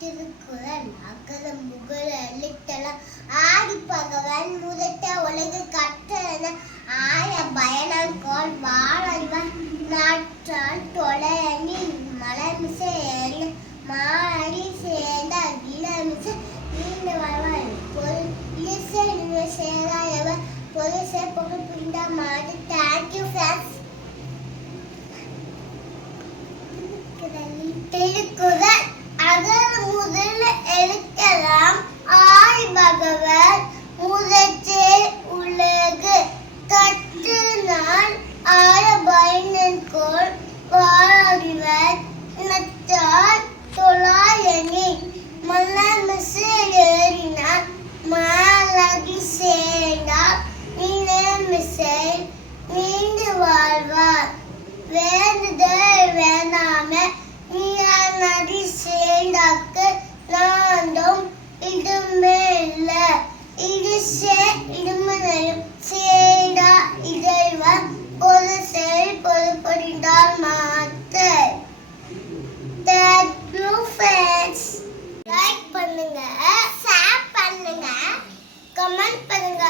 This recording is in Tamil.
திருக்குறள் அகர முகர எழுத்தெல்லாம் ஆதி பகவன் முதட்ட உலகு கற்றன ஆய பயனங்கோள் வாழல்வன் நாற்றால் தொலையணி மலமிசை மாறி சேர்ந்த இளமிசை நீண்டு வருவார் பொருள் இசை சேராயவர் பொருசை பொருள் புரிந்த மாதிரி. Thank you friends. திருக்குறள் அகர முதல எழுத்தெல்லாம் ஆதி பகவன் முதற்றே உலகு கற்றனால் ஆய பயனங்கோள் வாழல்வன் நாற்றால் தொலையணி மலமிசை ஏறினார் மாறி சேர்ந்தார் இளமிசை நீண்டு வாழ்வார். வேண்டுதல் வேணாம நதி சேர்ந்தாக்கு நாண்டும் இடுமே இல்ல இடிசே இடுமனையும் சேர்ந்தா இறைவன் ஒரு செயல் பொறுப்படிந்தால் மாத்த. Thank you friends. லைக் பண்ணுங்க, ஷேர் பண்ணுங்க, கமெண்ட் பண்ணுங்க.